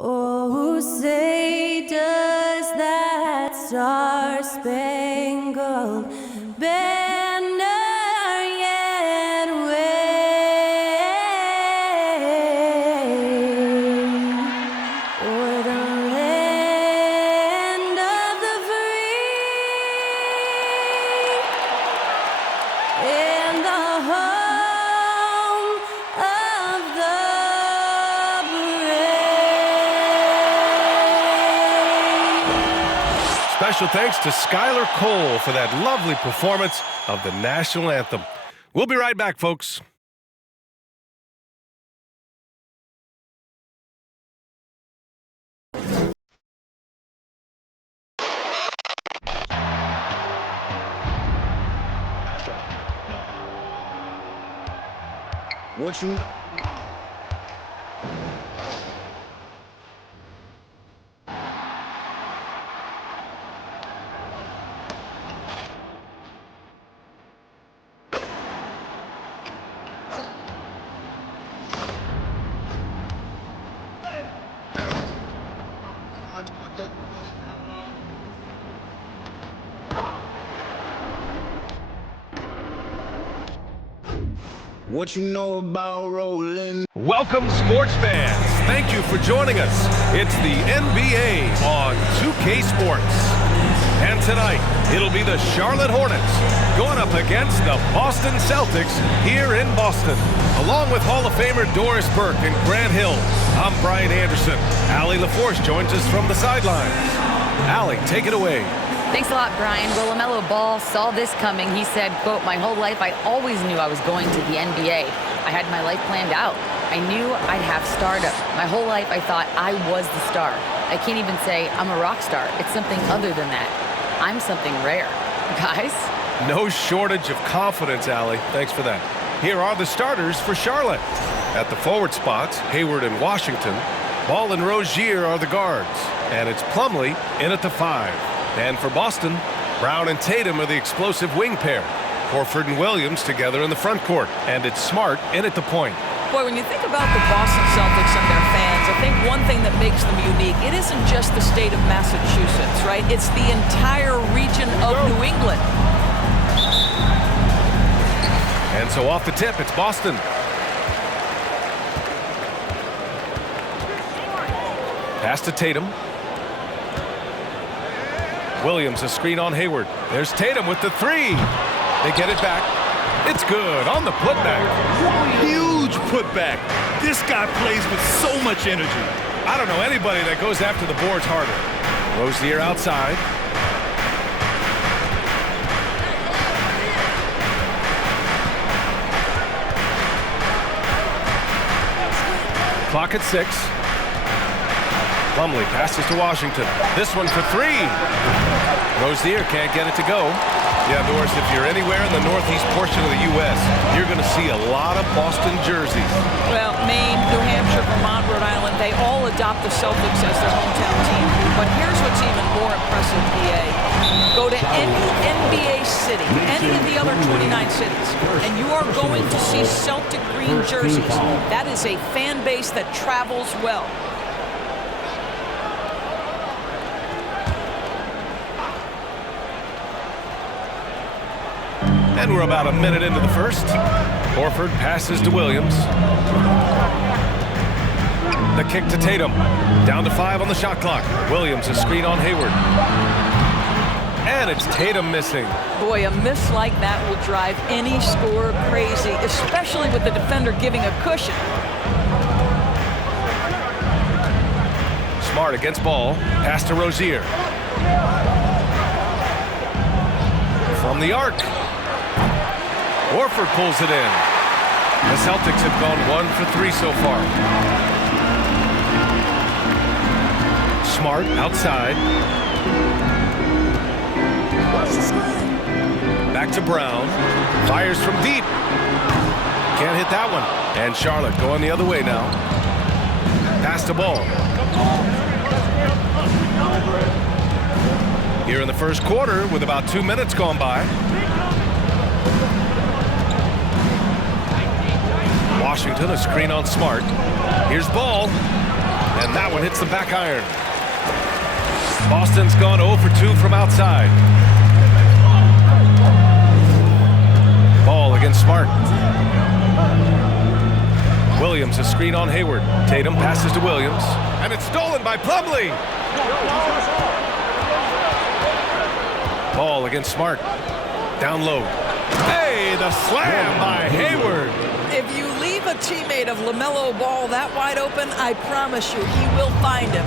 Oh, say does that star-spangled banner yet wave o'er the land of the free and the home of the brave. Special thanks to Skylar Cole for that lovely performance of the national anthem. We'll be right back, folks. What you... What you know about rolling? Welcome, sports fans. Thank you for joining us. It's the NBA on 2K Sports. And tonight, it'll be the Charlotte Hornets going up against the Boston Celtics here in Boston. Along with Hall of Famer Doris Burke and Grant Hill, I'm Brian Anderson. Allie LaForce joins us from the sidelines. Allie, take it away. Thanks a lot, Brian. Well, LaMelo Ball saw this coming. He said, quote, "My whole life I always knew I was going to the NBA. I had my life planned out. I knew I'd have stardom. My whole life I thought I was the star. I can't even say I'm a rock star. It's something other than that. I'm something rare." Guys? No shortage of confidence, Allie. Thanks for that. Here are the starters for Charlotte. At the forward spots, Hayward and Washington. Ball and Rozier are the guards. And it's Plumlee in at the 5. And for Boston, Brown and Tatum are the explosive wing pair. Horford and Williams together in the front court. And it's Smart in at the point. Boy, when you think about the Boston Celtics and their fans, I think one thing that makes them unique, it isn't just the state of Massachusetts, right? It's the entire region of New England. And so off the tip, it's Boston. Pass to Tatum. Williams, a screen on Hayward. There's Tatum with the 3. They get it back. It's good on the putback. Huge putback. This guy plays with so much energy. I don't know anybody that goes after the boards harder. Rozier outside. Clock at 6. Plumlee passes to Washington. This one for 3. Rozier can't get it to go. Yeah, Doris, if you're anywhere in the northeast portion of the U.S., you're going to see a lot of Boston jerseys. Well, Maine, New Hampshire, Vermont, Rhode Island, they all adopt the Celtics as their hometown team. But here's what's even more impressive, PA. Go to any NBA city, any of the other 29 cities, and you are going to see Celtic green jerseys. That is a fan base that travels well. And we're about a minute into the first. Horford passes to Williams. The kick to Tatum. Down to 5 on the shot clock. Williams, a screen on Hayward. And it's Tatum missing. Boy, a miss like that will drive any scorer crazy, especially with the defender giving a cushion. Smart against Ball. Pass to Rozier. From the arc. Horford pulls it in. The Celtics have gone 1 for 3 so far. Smart outside. Back to Brown. Fires from deep. Can't hit that one. And Charlotte going the other way now. Pass to Ball. Here in the first quarter with about 2 minutes gone by. Washington, a screen on Smart. Here's Ball. And that one hits the back iron. Boston's gone 0 for 2 from outside. Ball against Smart. Williams, a screen on Hayward. Tatum passes to Williams. And it's stolen by Plumlee. Ball against Smart. Down low. Hey, the slam by Hayward. If you leave a teammate of LaMelo Ball that wide open, I promise you he will find him.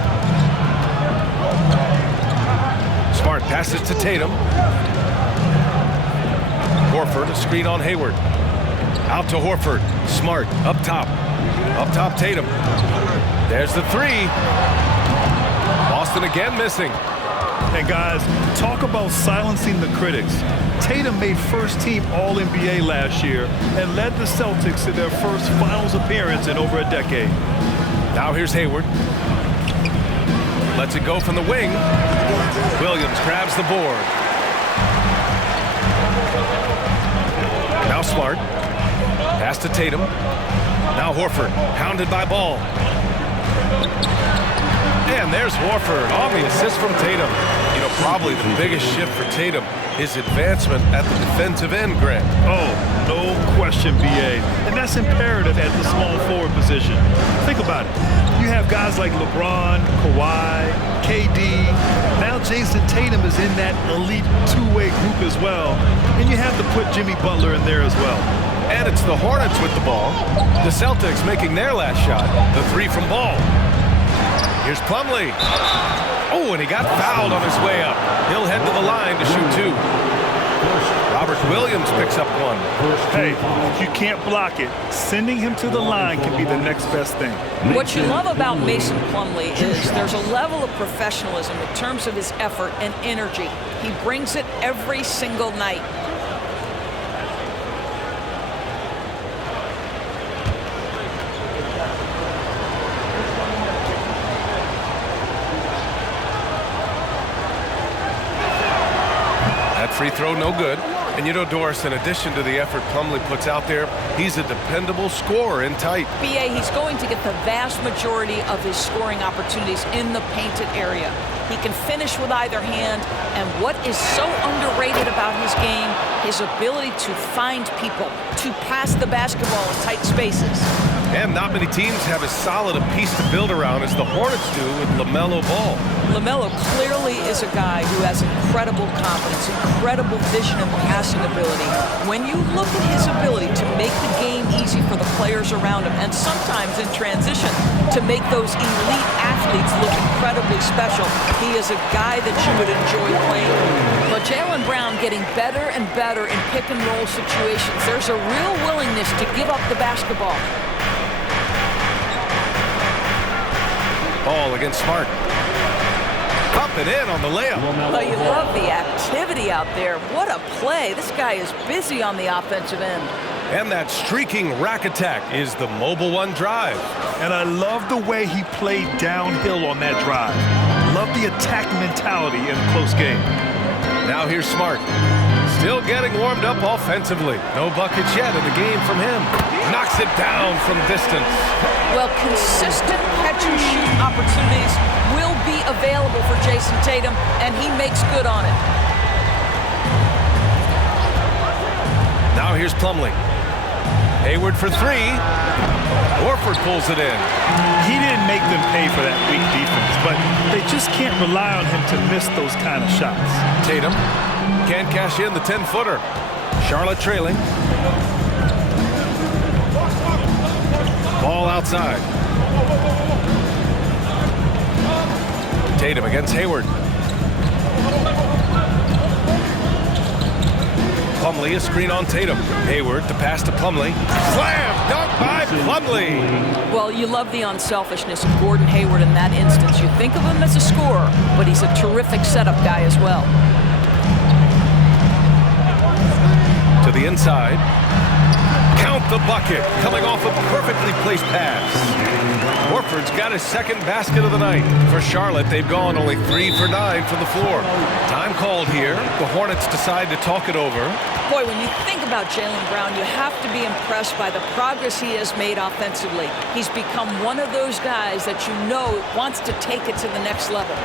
Smart passes to Tatum. Horford, a screen on Hayward. Out to Horford. Smart, up top. Up top, Tatum. There's the three. Boston again missing. And guys, talk about silencing the critics. Tatum made first-team All-NBA last year and led the Celtics to their first finals appearance in over a decade. Now here's Hayward. Lets it go from the wing. Williams grabs the board. Now Smart. Pass to Tatum. Now Horford, hounded by Ball. And there's Horford on the assist from Tatum. You know, probably the biggest shift for Tatum, his advancement at the defensive end, Grant. Oh, no question, B.A. And that's imperative at the small forward position. Think about it. You have guys like LeBron, Kawhi, KD. Now Jason Tatum is in that elite two-way group as well. And you have to put Jimmy Butler in there as well. And it's the Hornets with the ball. The Celtics making their last shot. The three from Ball. Here's Plumlee. Oh, and he got fouled on his way up. He'll head to the line to shoot two. Robert Williams picks up one. Hey, if you can't block it, sending him to the line can be the next best thing. What you love about Mason Plumlee is there's a level of professionalism in terms of his effort and energy. He brings it every single night. Free throw, no good. And you know, Doris, in addition to the effort Plumlee puts out there, he's a dependable scorer in tight. B.A., he's going to get the vast majority of his scoring opportunities in the painted area. He can finish with either hand, and what is so underrated about his game, his ability to find people, to pass the basketball in tight spaces. And not many teams have as solid a piece to build around as the Hornets do with LaMelo Ball. LaMelo clearly is a guy who has incredible confidence, incredible vision and passing ability. When you look at his ability to make the game easy for the players around him, and sometimes in transition to make those elite athletes look incredibly special, he is a guy that you would enjoy playing with. But Jaylen Brown getting better and better in pick-and-roll situations. There's a real willingness to give up the basketball. Ball against Smart. Up and in on the layup. Well, you love the activity out there. What a play. This guy is busy on the offensive end. And that streaking rack attack is the mobile one drive. And I love the way he played downhill on that drive. Love the attack mentality in a close game. Now here's Smart. Still getting warmed up offensively. No buckets yet in the game from him. Knocks it down from distance. Well, consistent catch-and-shoot opportunities will be available for Jason Tatum, and he makes good on it. Now here's Plumlee. Hayward for three. Horford pulls it in. He didn't make them pay for that weak defense, but they just can't rely on him to miss those kind of shots. Tatum can't cash in the 10-footer. Charlotte trailing. Ball outside. Tatum against Hayward. Plumlee, a screen on Tatum. Hayward to pass to Plumlee. Slam! Dunk by Plumlee! Well, you love the unselfishness of Gordon Hayward in that instance. You think of him as a scorer, but he's a terrific setup guy as well. To the inside. Count the bucket, coming off a perfectly placed pass. Horford's got his second basket of the night. For Charlotte, they've gone only 3 for 9 from the floor. Time called here. The Hornets decide to talk it over. Boy, when you think about Jaylen Brown, you have to be impressed by the progress he has made offensively. He's become one of those guys that you know wants to take it to the next level.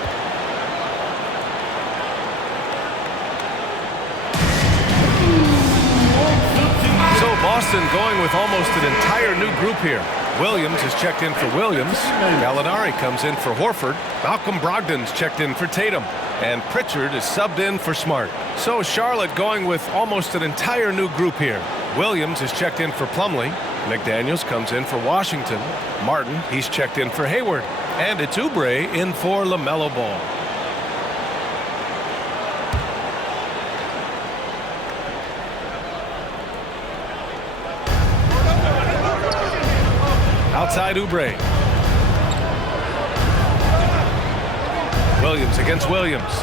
So Boston going with almost an entire new group here. Williams is checked in for Williams. Gallinari comes in for Horford. Malcolm Brogdon's checked in for Tatum. And Pritchard is subbed in for Smart. So Charlotte going with almost an entire new group here. Williams is checked in for Plumlee. McDaniels comes in for Washington. Martin, he's checked in for Hayward. And it's Oubre in for LaMelo Ball. Outside Oubre. Williams against Williams.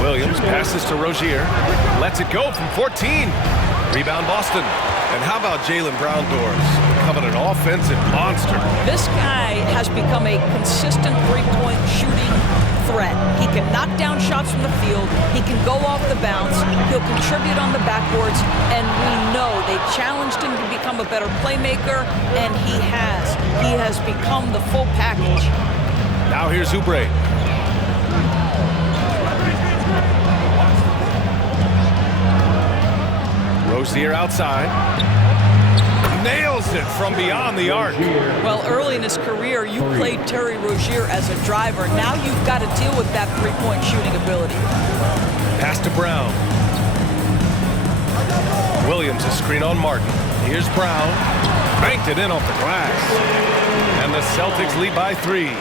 Williams passes to Rozier. Lets it go from 14. Rebound Boston. And how about Jaylen Brown doors? Becoming an offensive monster. This guy has become a consistent three-point shooting threat. He can knock down shots from the field. He can go off the bounce. He'll contribute on the backboards. And we know they challenged him to become a better playmaker, and he has. He has become the full package. Now here's Oubre. Rozier outside. Nails it from beyond the arc. Well, early in his career, you played Terry Rozier as a driver. Now you've got to deal with that three-point shooting ability. Pass to Brown. Williams is screen on Martin. Here's Brown. Banked it in off the glass. And the Celtics lead by 3.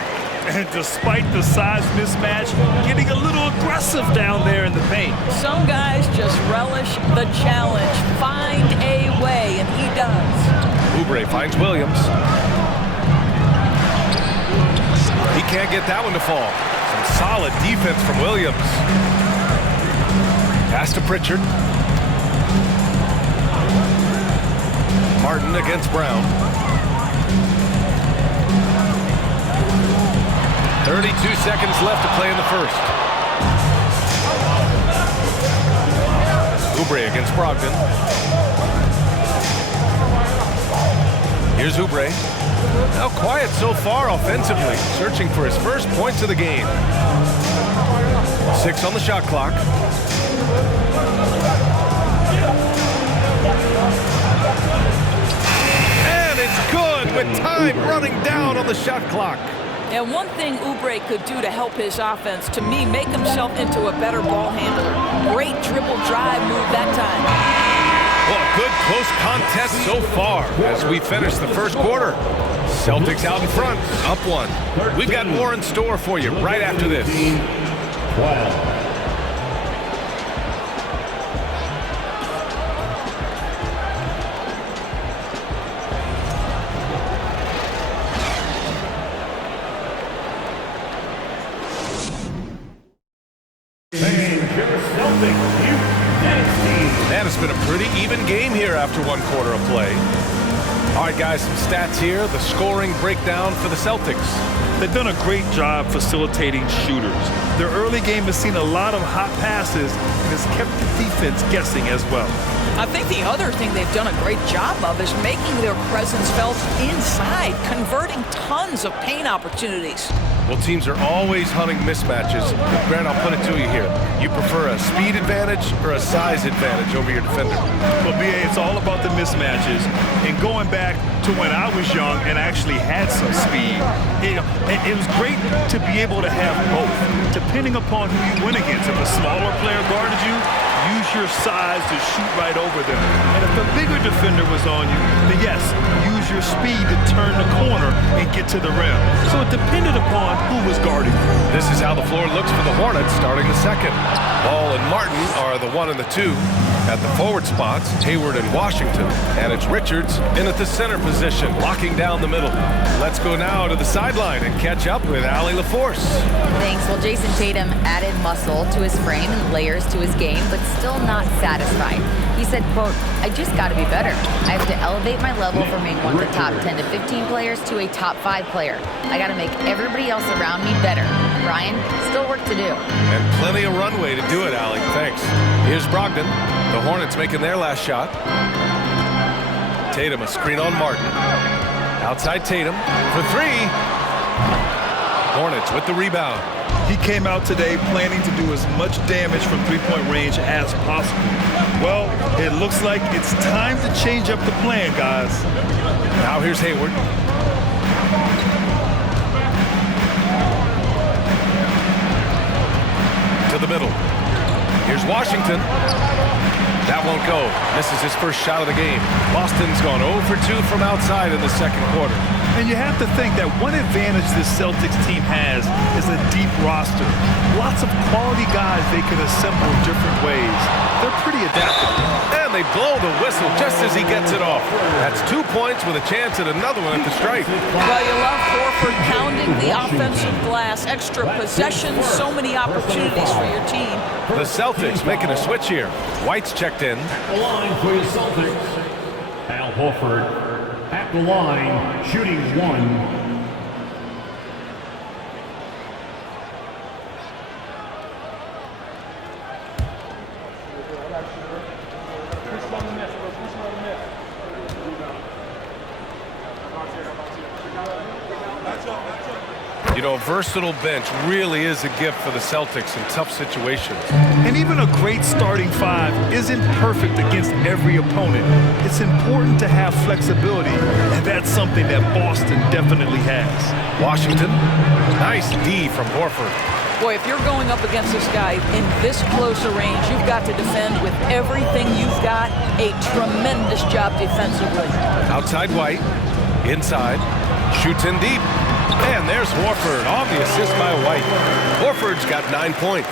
And despite the size mismatch, getting a little aggressive down there in the paint. Some guys just relish the challenge. Find a way, and he does. Oubre finds Williams. He can't get that one to fall. Some solid defense from Williams. Pass to Pritchard. Martin against Brown. 32 seconds left to play in the first. Oubre against Brogdon. Here's Oubre. Now quiet so far offensively, searching for his first points of the game. 6 on the shot clock. And it's good with time running down on the shot clock. And one thing Oubre could do to help his offense, to me, make himself into a better ball handler. Great dribble drive move that time. Well, a good close contest so far as we finish the first quarter. Celtics out in front, up 1. We've got more in store for you right after this. 12. Man, it's been a pretty even game here after 1 quarter of play. All right, guys, some stats here. The scoring breakdown for the Celtics. They've done a great job facilitating shooters. Their early game has seen a lot of hot passes and has kept the defense guessing as well. I think the other thing they've done a great job of is making their presence felt inside, converting tons of paint opportunities. Well, teams are always hunting mismatches. Grant, I'll put it to you here. You prefer a speed advantage or a size advantage over your defender? Well, BA, it's all about the mismatches. And going back to when I was young and actually had some speed, it was great to be able to have both, depending upon who you went against. If a smaller player guarded you, use your size to shoot right over them. And if a bigger defender was on you, then yes, use your speed to turn the corner and get to the rim. So it depended upon who was guarding you. This is how the floor looks for the Hornets starting the second. Ball and Martin are the 1 and the 2. At the forward spots, Hayward and Washington. And it's Richards in at the center position, locking down the middle. Let's go now to the sideline and catch up with Allie LaForce. Thanks. Well, Jason Tatum added muscle to his frame and layers to his game, but still not satisfied. He said, quote, I just got to be better. I have to elevate my level from being one of the top 10 to 15 players to a top 5 player. I got to make everybody else around me better. Ryan, still work to do. And plenty of runway to do it, Allie. Thanks. Here's Brogdon. The Hornets making their last shot. Tatum, a screen on Martin. Outside Tatum for 3. Hornets with the rebound. He came out today planning to do as much damage from three-point range as possible. Well, it looks like it's time to change up the plan, guys. Now here's Hayward. To the middle. Here's Washington. That won't go. Misses his first shot of the game. Boston's gone 0 for 2 from outside in the second quarter. And you have to think that one advantage this Celtics team has is a deep roster. Lots of quality guys they can assemble in different ways. They're pretty adaptable. And they blow the whistle just as he gets it off. That's 2 points with a chance at another one at the stripe. Well, you love Horford pounding the offensive glass. Extra possessions, so many opportunities for your team. The Celtics making a switch here. White's checked in. The line for your Celtics. Al Horford at the line, shooting 1. You know, a versatile bench really is a gift for the Celtics in tough situations. And even a great starting 5 isn't perfect against every opponent. It's important to have flexibility, and that's something that Boston definitely has. Washington, nice D from Horford. Boy, if you're going up against this guy in this close a range, you've got to defend with everything you've got. A tremendous job defensively. Outside White, inside, shoots in deep. And there's Horford on the assist by White. Horford's got 9 points.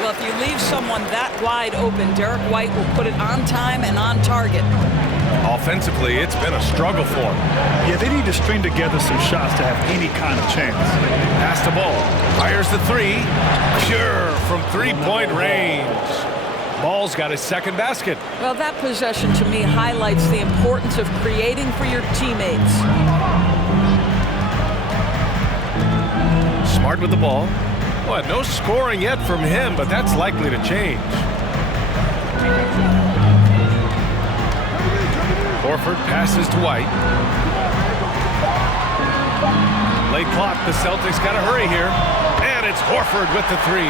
Well, if you leave someone that wide open, Derek White will put it on time and on target. Offensively, it's been a struggle for him. Yeah, they need to string together some shots to have any kind of chance. Pass the ball. Fires the 3. Pure from three-point range. Ball's got his second basket. Well, that possession to me highlights the importance of creating for your teammates. Smart with the ball. Well, no scoring yet from him, but that's likely to change. Horford passes to White. Late clock, the Celtics got to hurry here. And it's Horford with the 3.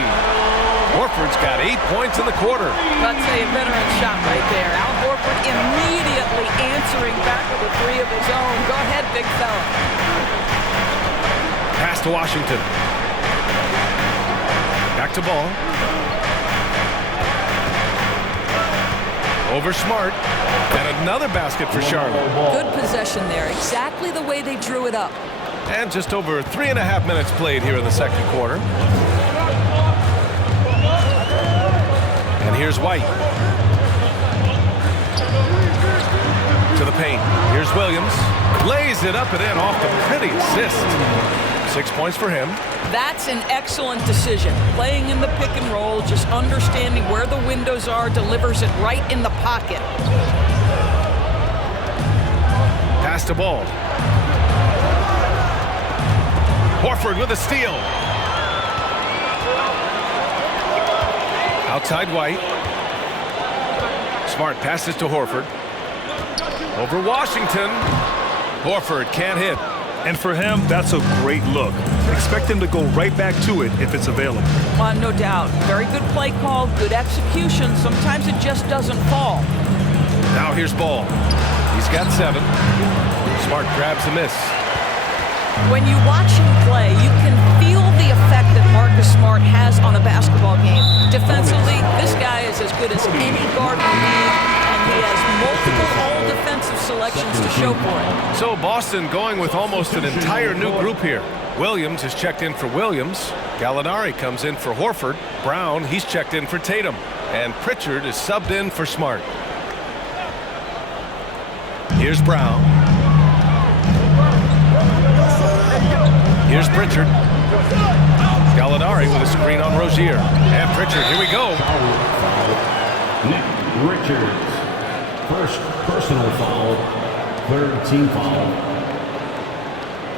Horford's got 8 points in the quarter. That's a veteran shot right there. Al Horford immediately answering back with a 3 of his own. Go ahead, big fella. Pass to Washington. Back to ball. Over Smart. And another basket for Charlotte. Good possession there. Exactly the way they drew it up. And just over 3.5 minutes played here in the second quarter. And here's White. To the paint. Here's Williams. Lays it up and in off the pretty assist. 6 points for him. That's an excellent decision. Playing in the pick and roll, just understanding where the windows are, delivers it right in the pocket. Pass the ball. Horford with a steal. Outside White. Smart passes to Horford. Over Washington. Horford can't hit. And for him, that's a great look. Expect him to go right back to it if it's available. No doubt. Very good play call, good execution. Sometimes it just doesn't fall. Now here's Ball. He's got 7. Smart grabs the miss. When you watch him play, you can feel the effect that Marcus Smart has on a basketball game. Defensively, this guy is as good as any guard in the league, and he has multiple all-defensive selections to show for it. So Boston going with almost an entire new group here. Williams is checked in for Williams. Gallinari comes in for Horford. Brown, he's checked in for Tatum. And Pritchard is subbed in for Smart. Here's Brown. Here's Pritchard. Gallinari with a screen on Rozier. And Pritchard, here we go. Richards. First personal foul, third team foul.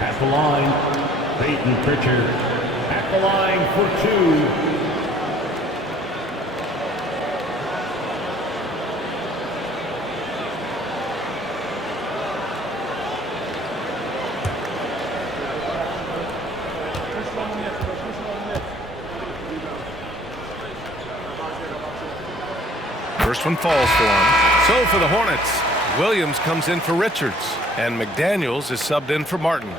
At the line, Peyton Pritchard. At the line for 2. First one falls for him. So for the Hornets, Williams comes in for Richards, and McDaniels is subbed in for Martin.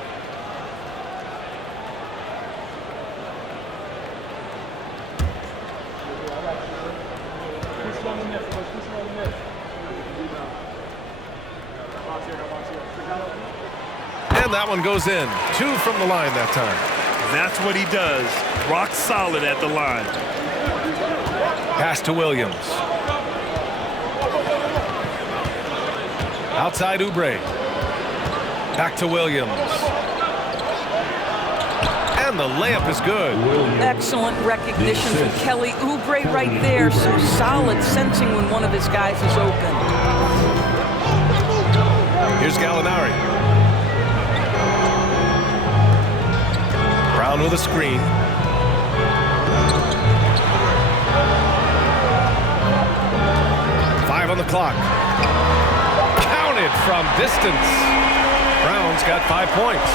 And that one goes in. 2 from the line that time. That's what he does. Rock solid at the line. Pass to Williams. Outside Oubre. Back to Williams. And the layup is good. Excellent recognition from Kelly Oubre right there. So solid, sensing when one of his guys is open. Here's Gallinari. Brown with a screen. Five on the clock. Counted from distance. Brown's got 5 points.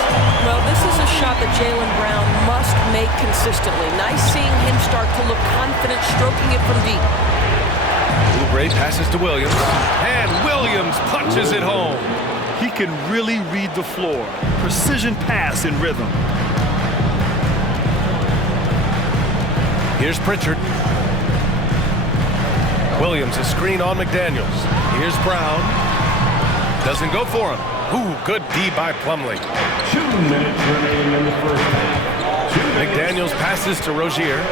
Well, this is a shot that Jaylen Brown must make consistently. Nice seeing him start to look confident, stroking it from deep. Oubre passes to Williams, and Williams punches it home. He can really read the floor. Precision pass in rhythm. Here's Pritchard. Williams a screen on McDaniels. Here's Brown. Doesn't go for him. Ooh, good D by Plumlee. 2 minutes remaining in the first half. McDaniels passes to Rozier.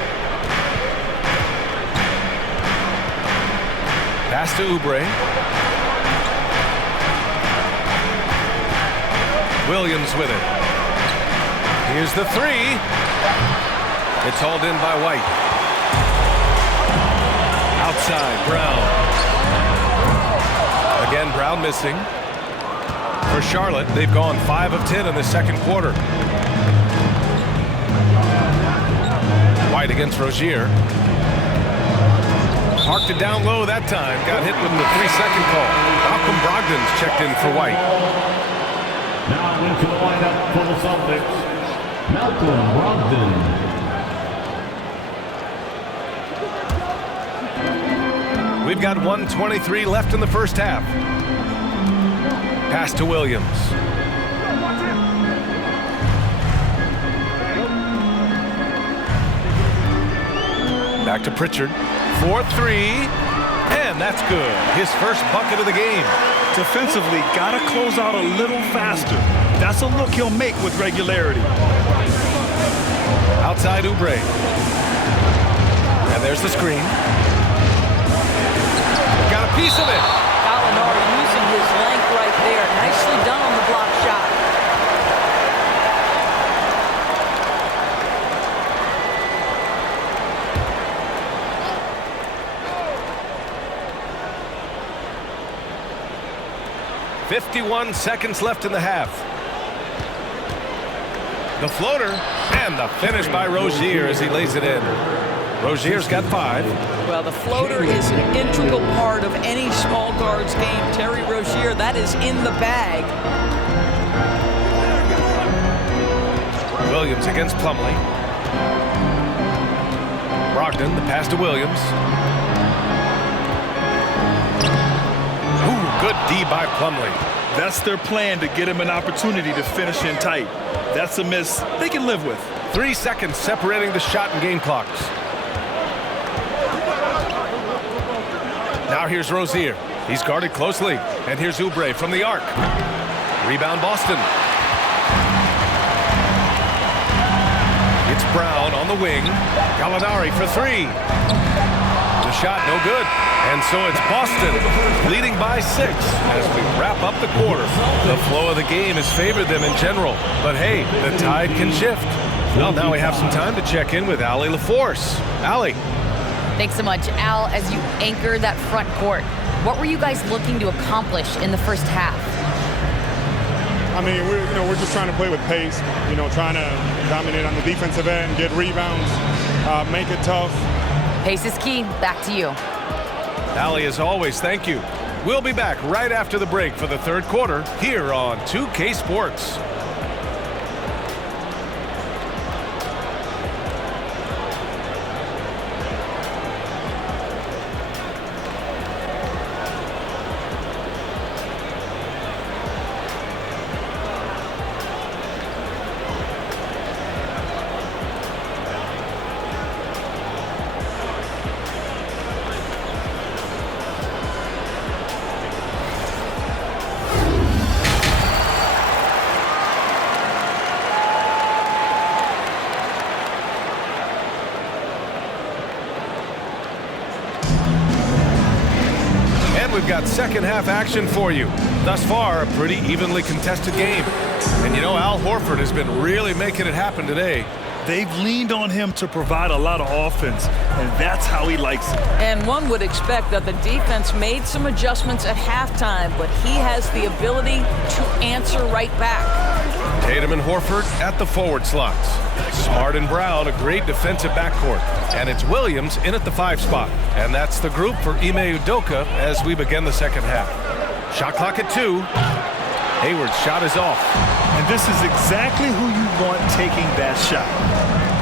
Pass to Oubre. Williams with it. Here's the 3. It's hauled in by White. Outside, Brown. Again, Brown missing. For Charlotte, they've gone 5 of 10 in the second quarter. White against Rozier. Parked it down low that time. Got hit with the 3-second call. Malcolm Brogdon's checked in for White. Now into the lineup for the Celtics, Malcolm Brogdon. We've got 1:23 left in the first half. Pass to Williams. Back to Pritchard. 4-3. And that's good. His first bucket of the game. Defensively, gotta close out a little faster. That's a look he'll make with regularity. Outside Oubre. And there's the screen. Got a piece of it. Gallinari using his length right there. Nicely done on the block shot. .51 seconds left in the half. The floater and the finish by Rozier as he lays it in. Rozier's got 5. Well, the floater is an integral part of any small guard's game. Terry Rozier, that is in the bag. Williams against Plumlee. Brogdon, the pass to Williams. Ooh, good D by Plumlee. That's their plan, to get him an opportunity to finish in tight. That's a miss they can live with. 3 seconds separating the shot and game clocks. Now here's Rozier. He's guarded closely. And here's Oubre from the arc. Rebound Boston. It's Brown on the wing. Gallinari for 3. The shot no good. And so it's Boston leading by 6 as we wrap up the quarter. The flow of the game has favored them in general. But hey, the tide can shift. Well, now we have some time to check in with Allie LaForce. Allie. Thanks so much. Al, as you anchor that front court, what were you guys looking to accomplish in the first half? I mean, we're just trying to play with pace, trying to dominate on the defensive end, get rebounds, make it tough. Pace is key. Back to you. Allie, as always, thank you. We'll be back right after the break for the third quarter here on 2K Sports. We've got second half action for you. Thus far, a pretty evenly contested game. And Al Horford has been really making it happen today. They've leaned on him to provide a lot of offense, and that's how he likes it. And one would expect that the defense made some adjustments at halftime, but he has the ability to answer right back. Tatum and Horford at the forward slots. Smart and Brown, a great defensive backcourt. And it's Williams in at the 5 spot. And that's the group for Ime Udoka as we begin the second half. Shot clock at 2. Hayward's shot is off. And this is exactly who you want taking that shot.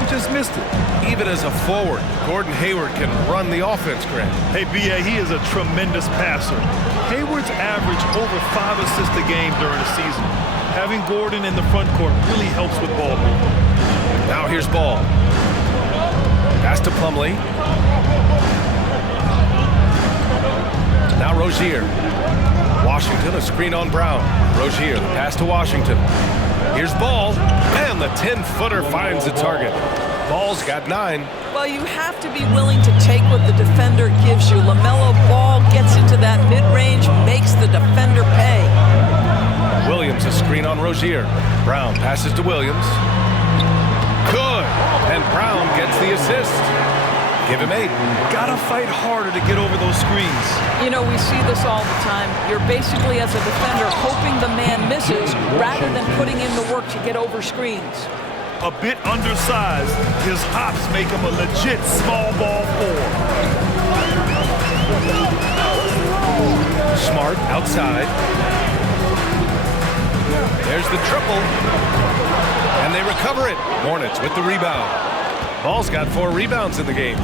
He just missed it. Even as a forward, Gordon Hayward can run the offense, Grant. Hey, B.A., he is a tremendous passer. Hayward's averaged over 5 assists a game during the season. Having Gordon in the front court really helps with ball movement. Now here's Ball. Pass to Plumlee. Now Rozier. Washington, a screen on Brown. Rozier, the pass to Washington. Here's Ball, and the 10-footer finds the target. Ball's got 9. Well, you have to be willing to take what the defender gives you. LaMelo Ball gets into that mid-range, makes the defender pay. Williams, a screen on Rozier. Brown passes to Williams. Good, and Brown gets the assist. Give him 8. Gotta fight harder to get over those screens. We see this all the time. You're basically, as a defender, hoping the man misses rather than putting in the work to get over screens. A bit undersized, his hops make him a legit small ball 4. Smart outside. There's the triple. And they recover it. Hornets with the rebound. Ball's got 4 rebounds in the game.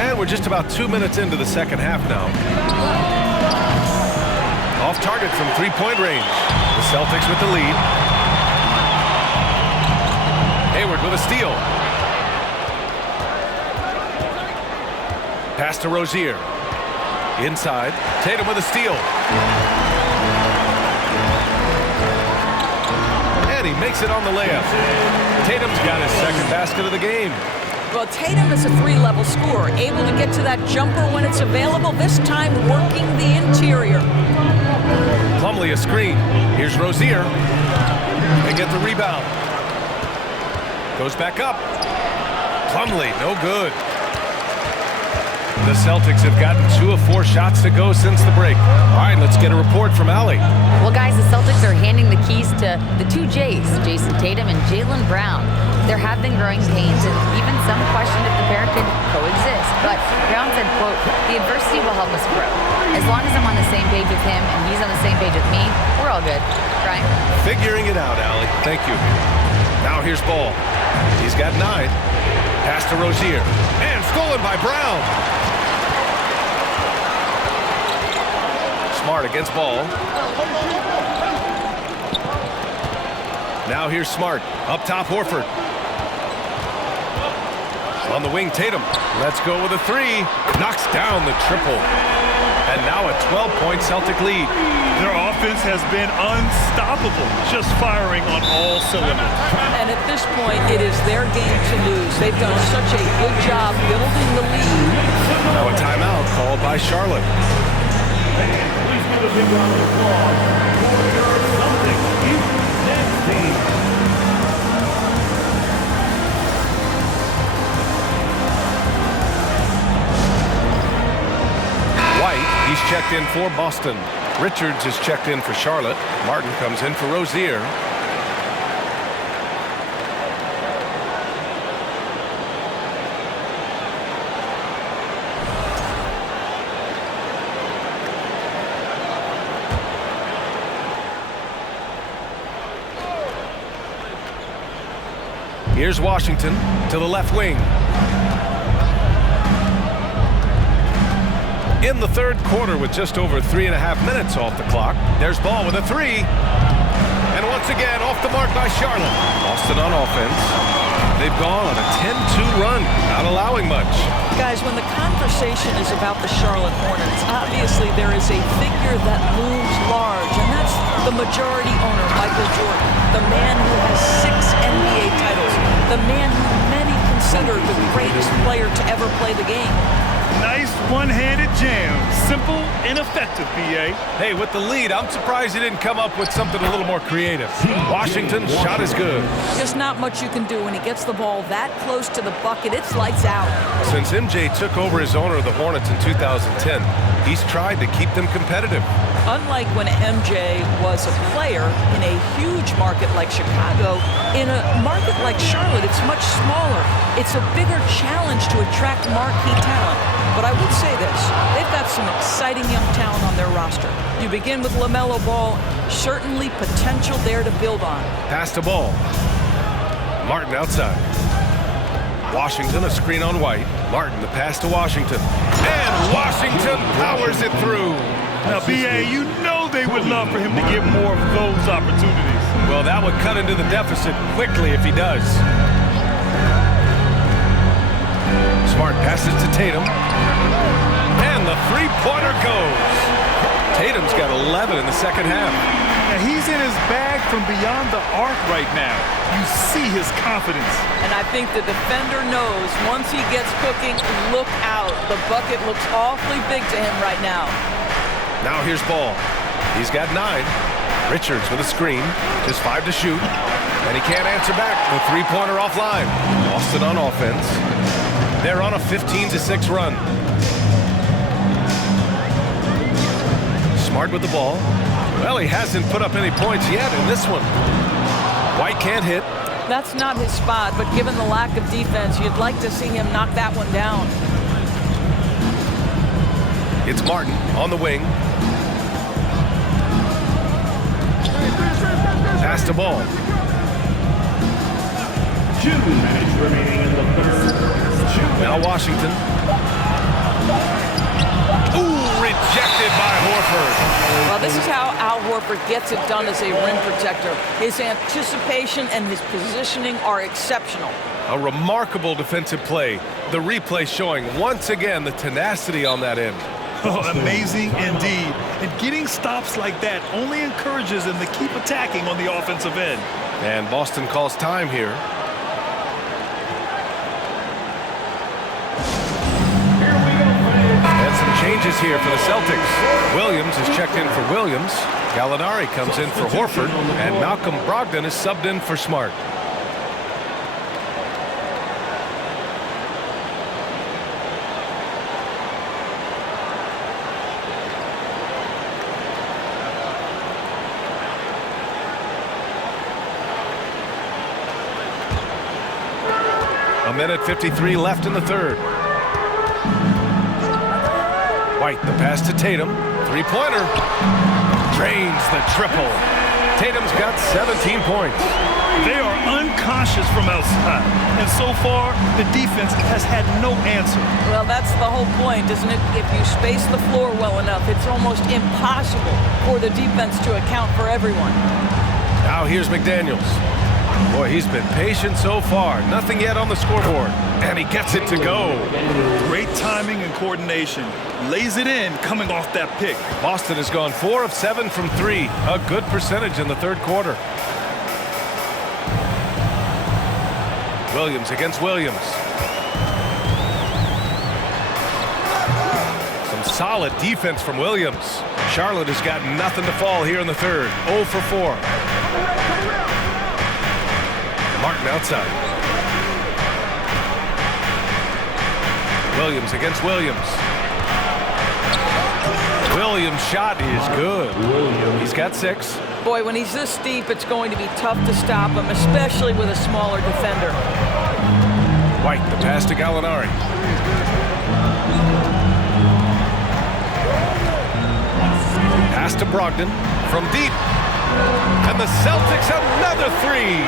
And we're just about 2 minutes into the second half now. Off target from 3-point range. The Celtics with the lead. Hayward with a steal. Pass to Rozier. Inside. Tatum with a steal. And he makes it on the layup. Tatum's got his second basket of the game. Well, Tatum is a 3-level scorer, able to get to that jumper when it's available, this time working the interior. Plumlee a screen. Here's Rozier. They get the rebound. Goes back up. Plumlee, no good. The Celtics have gotten 2 of 4 shots to go since the break. All right, let's get a report from Allie. Well, guys, the Celtics are handing the keys to the 2 J's, Jason Tatum and Jaylen Brown. There have been growing pains, and even some question if the pair could coexist. But Brown said, quote, "The adversity will help us grow. As long as I'm on the same page with him and he's on the same page with me, we're all good." Right? Figuring it out, Allie. Thank you. Now here's Ball. He's got 9. Pass to Rozier. And stolen by Brown. Smart against Ball. Now here's Smart. Up top, Horford. On the wing, Tatum. Let's go with a 3. Knocks down the triple. And now a 12-point Celtic lead. Their offense has been unstoppable, just firing on all cylinders. And at this point, it is their game to lose. They've done such a good job building the lead. Now a timeout called by Charlotte. Please give a big round of applause for your Celtics. 16. in for Boston. Richards is checked in for Charlotte. Martin comes in for Rozier. Here's Washington to the left wing. In the third quarter with just over 3.5 minutes off the clock. There's Ball with a three. And once again off the mark by Charlotte. Boston on offense. They've gone on a 10-2 run, not allowing much. Guys, when the conversation is about the Charlotte Hornets, obviously there is a figure that looms large, and that's the majority owner, Michael Jordan, the man who has 6 NBA titles, the man who many consider the greatest player to ever play the game. Nice one-handed jam. Simple and effective, B.A. Hey, with the lead, I'm surprised he didn't come up with something a little more creative. Washington's shot is good. Just not much you can do when he gets the ball that close to the bucket. It's lights out. Since MJ took over as owner of the Hornets in 2010, he's tried to keep them competitive. Unlike when MJ was a player in a huge market like Chicago, in a market like Charlotte, it's much smaller. It's a bigger challenge to attract marquee talent. But I would say this, they've got some exciting young talent on their roster. You begin with LaMelo Ball, certainly potential there to build on. Pass to Ball. Martin outside. Washington, a screen on White. Martin, the pass to Washington. And Washington powers it through. Now, B.A., you know they would love for him to get more of those opportunities. Well, that would cut into the deficit quickly if he does. Smart passes to Tatum. And the three-pointer goes. Tatum's got 11 in the second half. Now, he's in his bag from beyond the arc right now. You see his confidence. And I think the defender knows once he gets cooking, look out. The bucket looks awfully big to him right now. Now here's Ball. He's got 9. Richards with a screen. Just 5 to shoot. And he can't answer back. The three-pointer offline. Boston on offense. They're on a 15-6 run. Smart with the ball. Well, he hasn't put up any points yet in this one. White can't hit. That's not his spot, but given the lack of defense, you'd like to see him knock that one down. It's Martin on the wing. Pass to Ball. 2 minutes remaining in the third. Now Washington. Ooh, rejected by Horford. Well, this is how Al Horford gets it done as a rim protector. His anticipation and his positioning are exceptional. A remarkable defensive play. The replay showing once again the tenacity on that end. Oh, amazing indeed. And getting stops like that only encourages them to keep attacking on the offensive end. And Boston calls time here. And some changes here for the Celtics. Williams is checked in for Williams. Gallinari comes in for Horford. And Malcolm Brogdon is subbed in for Smart. A minute 53 left in the third. White, the pass to Tatum. Three-pointer. Drains the triple. Tatum's got 17 points. They are unconscious from outside. And so far, the defense has had no answer. Well, that's the whole point, isn't it? If you space the floor well enough, it's almost impossible for the defense to account for everyone. Now here's McDaniels. Boy, he's been patient so far. Nothing yet on the scoreboard. And he gets it to go. Great timing and coordination. Lays it in coming off that pick. Boston has gone 4 of 7 from 3. A good percentage in the third quarter. Williams against Williams. Some solid defense from Williams. Charlotte has got nothing to fall here in the third. 0 for 4. Martin outside. Williams against Williams. Williams' shot is good. He's got 6. Boy, when he's this deep, it's going to be tough to stop him, especially with a smaller defender. White, the pass to Gallinari. Pass to Brogdon from deep. And the Celtics another 3.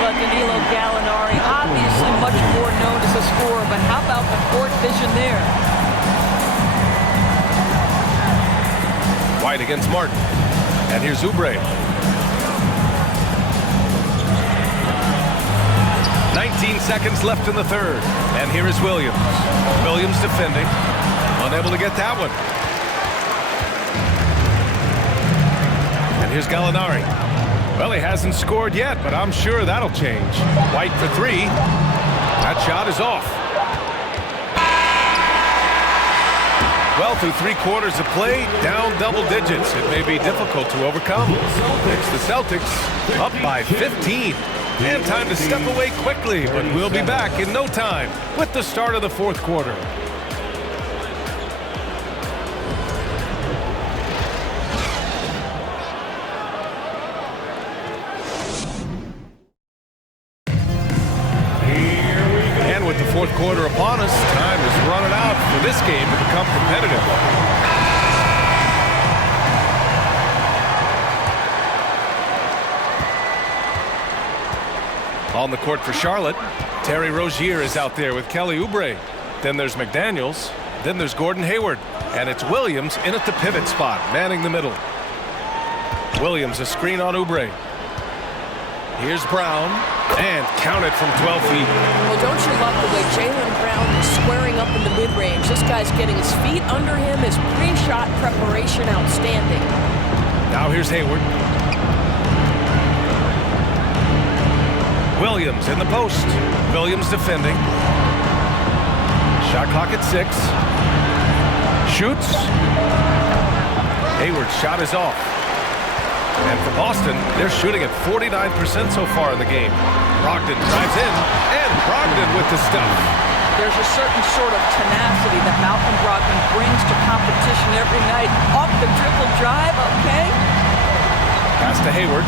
But Danilo Gallinari, obviously much more known as a scorer, but how about the court vision there? White against Martin. And here's Oubre. 19 seconds left in the third. And here is Williams. Williams defending. Unable to get that one. And here's Gallinari. Well, he hasn't scored yet, but I'm sure that'll change. White for 3. That shot is off. Well, through 3/4 of play, down double digits. It may be difficult to overcome. It's the Celtics up by 15. And time to step away quickly, but we'll be back in no time with the start of the 4th quarter. And with the 4th quarter upon us, time is running out for this game to become competitive. On the court for Charlotte, Terry Rozier is out there with Kelly Oubre. Then there's McDaniels. Then there's Gordon Hayward. And it's Williams in at the pivot spot, manning the middle. Williams, a screen on Oubre. Here's Brown. And counted from 12 feet. Well, don't you love the way Jaylen Brown is squaring up in the mid-range? This guy's getting his feet under him. His pre-shot preparation outstanding. Now here's Hayward. Williams in the post. Williams defending. Shot clock at 6. Shoots. Hayward's shot is off. And for Boston, they're shooting at 49% so far in the game. Brogdon drives in, and Brogdon with the stuff. There's a certain sort of tenacity that Malcolm Brogdon brings to competition every night. Off the dribble drive, okay? Pass to Hayward.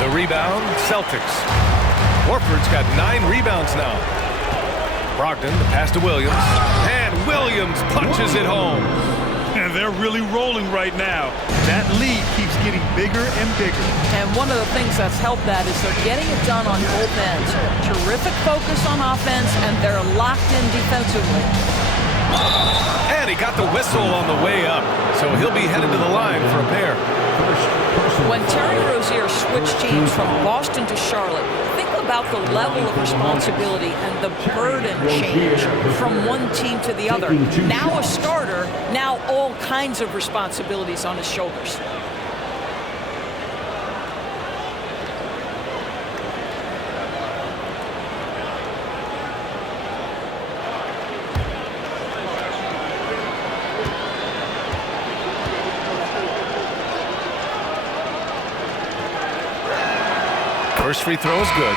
The rebound, Celtics. Horford's got 9 rebounds now. Brogdon, the pass to Williams. And Williams punches it home. And they're really rolling right now. That lead keeps getting bigger and bigger. And one of the things that's helped that is they're getting it done on both ends. Terrific focus on offense, and they're locked in defensively. And he got the whistle on the way up, so he'll be headed to the line for a pair. When Terry Rozier switched teams from Boston to Charlotte, think about the level of responsibility and the burden change from one team to the other. Now a starter, now all kinds of responsibilities on his shoulders. First free throw is good.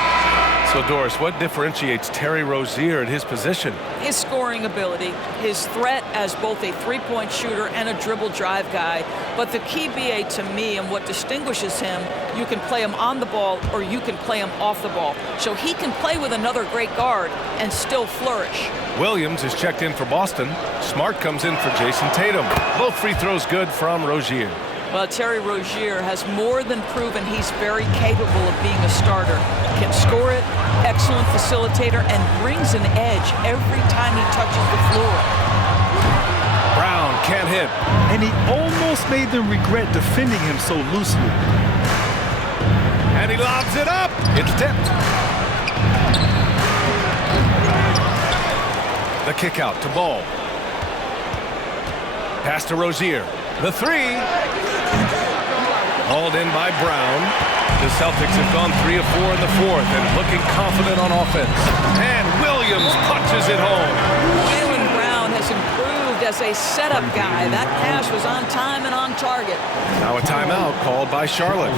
So, Doris, what differentiates Terry Rozier at his position? His scoring ability, his threat as both a three-point shooter and a dribble drive guy. But the key, BA, to me, and what distinguishes him, you can play him on the ball or you can play him off the ball. So he can play with another great guard and still flourish. Williams is checked in for Boston. Smart comes in for Jason Tatum. Both free throws good from Rozier. Well, Terry Rozier has more than proven he's very capable of being a starter. Can score it, excellent facilitator, and brings an edge every time he touches the floor. Brown can't hit. And he almost made them regret defending him so loosely. And he lobs it up. It's tipped. The kick out to Ball. Pass to Rozier. The three. Hauled in by Brown. The Celtics have gone 3 of 4 in the fourth and looking confident on offense. And Williams punches it home. Jaylen Brown has improved as a setup guy. That pass was on time and on target. Now a timeout called by Charlotte.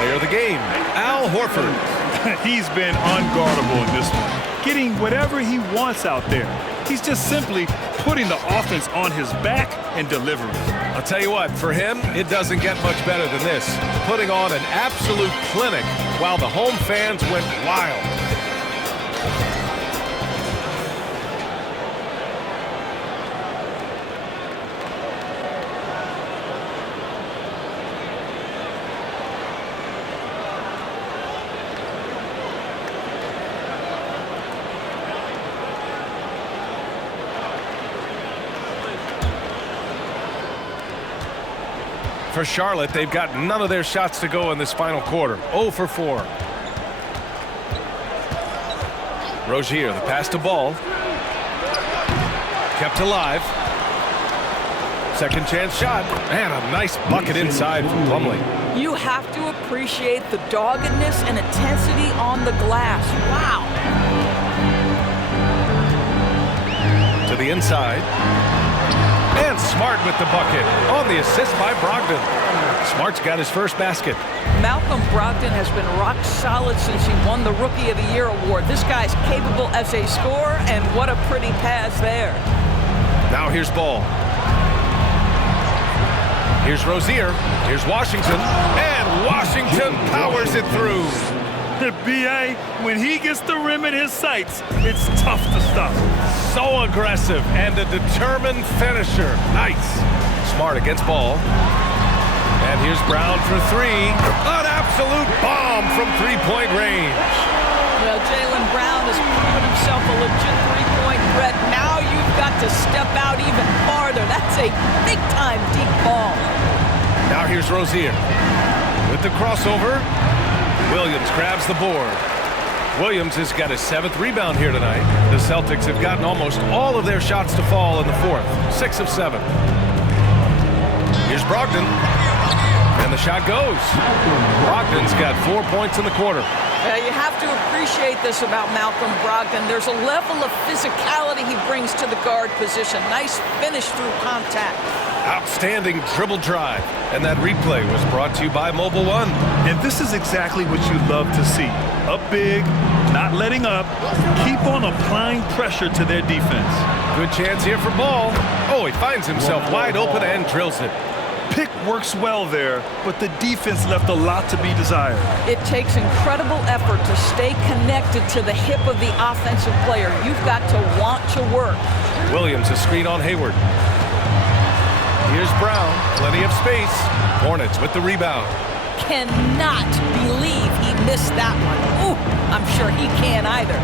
player of the game, Al Horford. He's been unguardable in this one, getting whatever he wants out there. He's just simply putting the offense on his back and delivering. I'll tell you what, for him, it doesn't get much better than this. Putting on an absolute clinic while the home fans went wild. For Charlotte, they've got none of their shots to go in this final quarter. 0 for 4. Rozier, the pass to Ball. Kept alive. Second chance shot. And a nice bucket inside from Plumlee. You have to appreciate the doggedness and intensity on the glass. Wow. To the inside. And Smart with the bucket on the assist by Brogdon. Smart's got his first basket. Malcolm Brogdon has been rock solid since he won the Rookie of the Year award. This guy's capable as a scorer, and what a pretty pass there. Now here's Ball. Here's Rozier. Here's Washington. And Washington powers it through. B.A., when he gets the rim in his sights, it's tough to stop. So aggressive and a determined finisher. Nice. Smart against Ball. And here's Brown for three. An absolute bomb from three-point range. Well, Jaylen Brown has proven himself a legit three-point threat. Now you've got to step out even farther. That's a big-time deep ball. Now here's Rozier. With the crossover, Williams grabs the board. Williams has got his 7th rebound here tonight. The Celtics have gotten almost all of their shots to fall in the 4th. 6 of 7. Here's Brogdon. And the shot goes. Brogdon's got 4 points in the quarter. You have to appreciate this about Malcolm Brogdon. There's a level of physicality he brings to the guard position. Nice finish through contact. Outstanding dribble drive. And that replay was brought to you by Mobile One. And this is exactly what you love to see. Up big, not letting up, keep on applying pressure to their defense. Good chance here for Ball. Oh, he finds himself wide open and drills it. Pick works well there, but the defense left a lot to be desired. It takes incredible effort to stay connected to the hip of the offensive player. You've got to want to work. Williams, a screen on Hayward. Here's Brown, plenty of space. Hornets with the rebound. Cannot believe he missed that one. Ooh, I'm sure he can't either.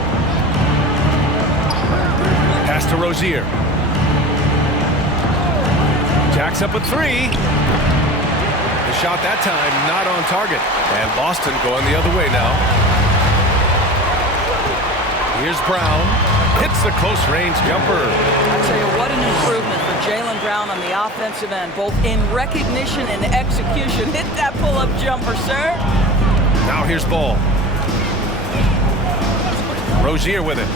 Pass to Rozier. Jacks up a three. The shot that time not on target. And Boston going the other way now. Here's Brown. Hits the close range jumper. I tell you, what an improvement for Jaylen Brown on the offensive end, both in recognition and execution. Hit that pull-up jumper, sir. Now here's Ball. Rozier with it.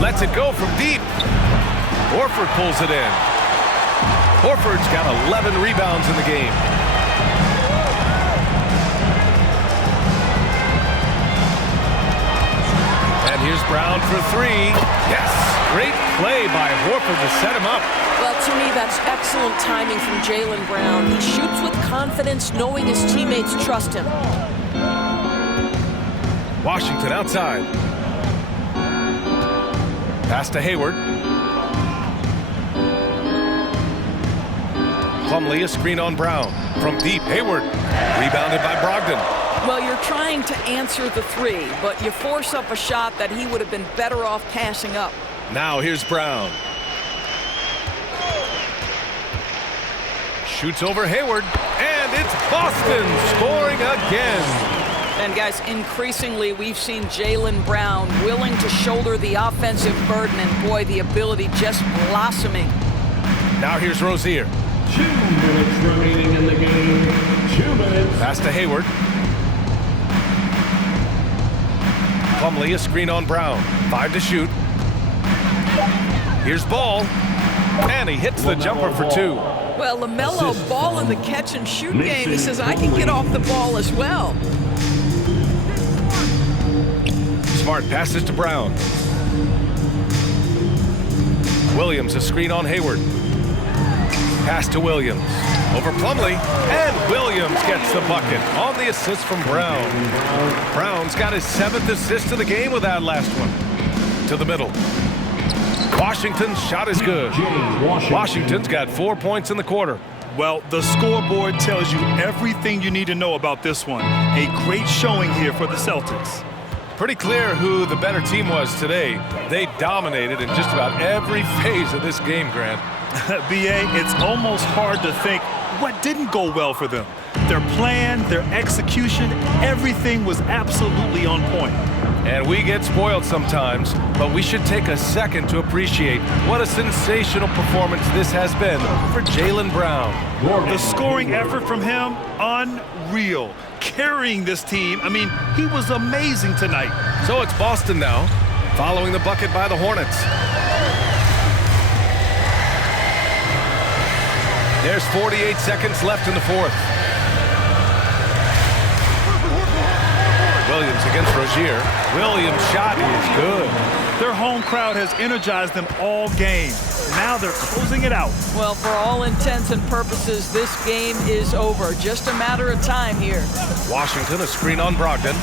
Lets it go from deep. Horford pulls it in. Horford's got 11 rebounds in the game. And here's Brown for three. Yes! Great play by Horford to set him up. Well, to me, that's excellent timing from Jaylen Brown. He shoots with confidence, knowing his teammates trust him. Washington outside. Pass to Hayward. Plumlee, a screen on Brown. From deep, Hayward. Rebounded by Brogdon. Well, you're trying to answer the three, but you force up a shot that he would have been better off passing up. Now here's Brown. Shoots over Hayward. And it's Boston scoring again. And guys, increasingly we've seen Jaylen Brown willing to shoulder the offensive burden, and boy, the ability just blossoming. Now here's Rozier. 2 minutes remaining in the game. 2 minutes. Pass to Hayward. Plumlee, a screen on Brown. 5 to shoot. Here's Ball. And he hits the jumper for 2. Well, LaMelo ball in the catch and shoot game. He says, I can get off the ball as well. Smart passes to Brown. Williams, a screen on Hayward. Pass to Williams. Over Plumlee, and Williams gets the bucket on the assist from Brown. Brown's got his 7th assist of the game with that last one. To the middle. Washington's shot is good. Washington's got 4 points in the quarter. Well, the scoreboard tells you everything you need to know about this one. A great showing here for the Celtics. Pretty clear who the better team was today. They dominated in just about every phase of this game, Grant. B.A., it's almost hard to think what didn't go well for them. Their plan, their execution, everything was absolutely on point. And we get spoiled sometimes, but we should take a second to appreciate what a sensational performance this has been for Jaylen Brown. The scoring effort from him, unreal. Carrying this team, I mean, he was amazing tonight. So it's Boston now, following the bucket by the Hornets. There's 48 seconds left in the fourth. Williams against Rozier. Williams' shot is good. Their home crowd has energized them all game. Now they're closing it out. Well, for all intents and purposes, this game is over. Just a matter of time here. Washington, a screen on Brogdon.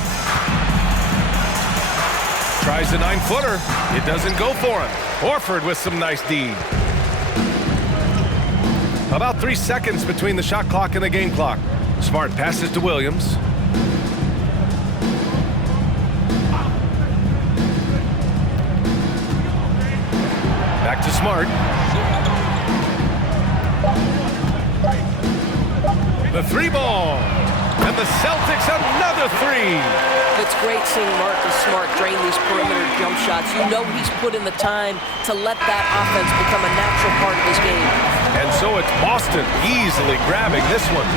Tries the 9-footer. It doesn't go for him. Horford with some nice D. About 3 seconds between the shot clock and the game clock. Smart passes to Williams. Back to Smart. The 3-ball. And the Celtics another 3. It's great seeing Marcus Smart drain these perimeter jump shots. You know he's put in the time to let that offense become a natural part of his game. And so it's Boston easily grabbing this one.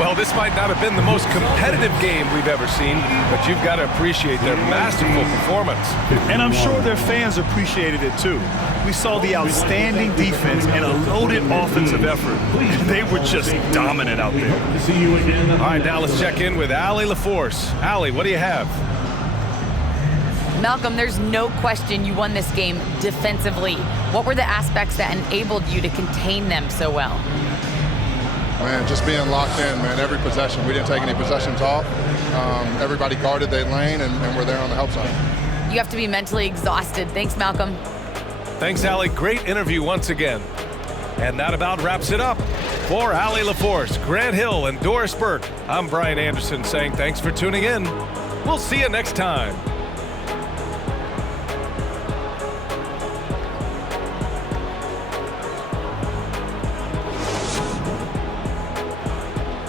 Well, this might not have been the most competitive game we've ever seen, but you've got to appreciate their masterful performance. And I'm sure their fans appreciated it too. We saw the outstanding defense and a loaded offensive effort. They were just dominant out there. All right, now let's check in with Allie LaForce. Allie, what do you have? Malcolm, there's no question you won this game defensively. What were the aspects that enabled you to contain them so well? Man, just being locked in, man, every possession. We didn't take any possessions off. Everybody guarded their lane, and we're there on the help side. You have to be mentally exhausted. Thanks, Malcolm. Thanks, Allie. Great interview once again. And that about wraps it up. For Allie LaForce, Grant Hill, and Doris Burke, I'm Brian Anderson saying thanks for tuning in. We'll see you next time.